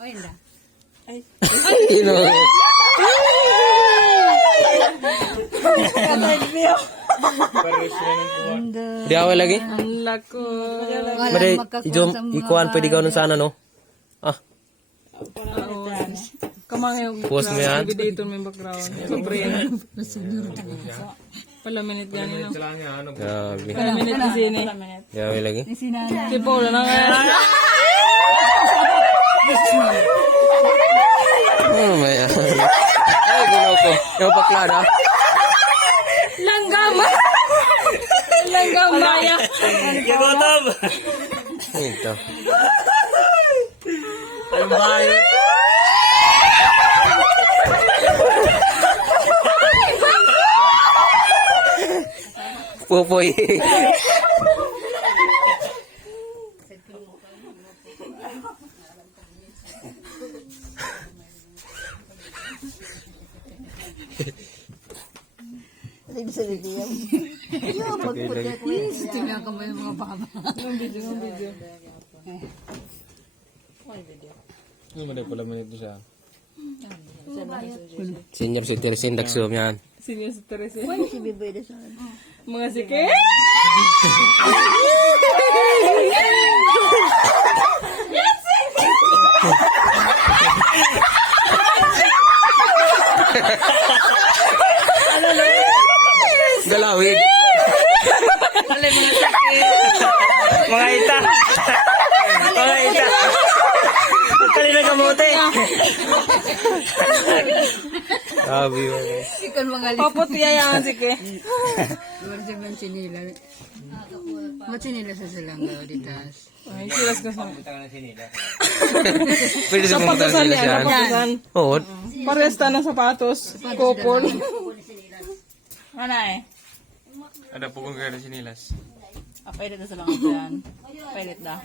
O, hindi. Sino? Di awal lagi? Ang lako. Mare, ijom, ikuan, pwede gawin sana, no? Ah, Kamang yung post mo yan? dito may background. Sobre yan. Pala minute gani no. Grabe. Pala minute na sini. Di awal lagi? Si Paul na nga. Oh, may ay, gunaw ko. Yung paklada. Langgam. Langgam maya. Ito. Ang bayot. Pupoy. Tingnan ka mo yung mga baba. Yung video. Ano mo pala minute siya? Senior citizen, dagsum yan. Senior sa Teresa. Mga sike. Galawin. Mga ita. Mga ita. Kali na kamote. Grabe yun. Ikon mga Papot yayangan sike. Luwag sa mga sinila. Ba't sinila sa silangga o ditas? Ay, silas ka sa. Pwede sa pumunta Sapatos sila yan, siya. sapatos. Oo. Parehas ta ng sapatos. Kupon. Ano eh? Ada po kung gano'n sinilas. Pailit na sa lang dyan. Pailit na.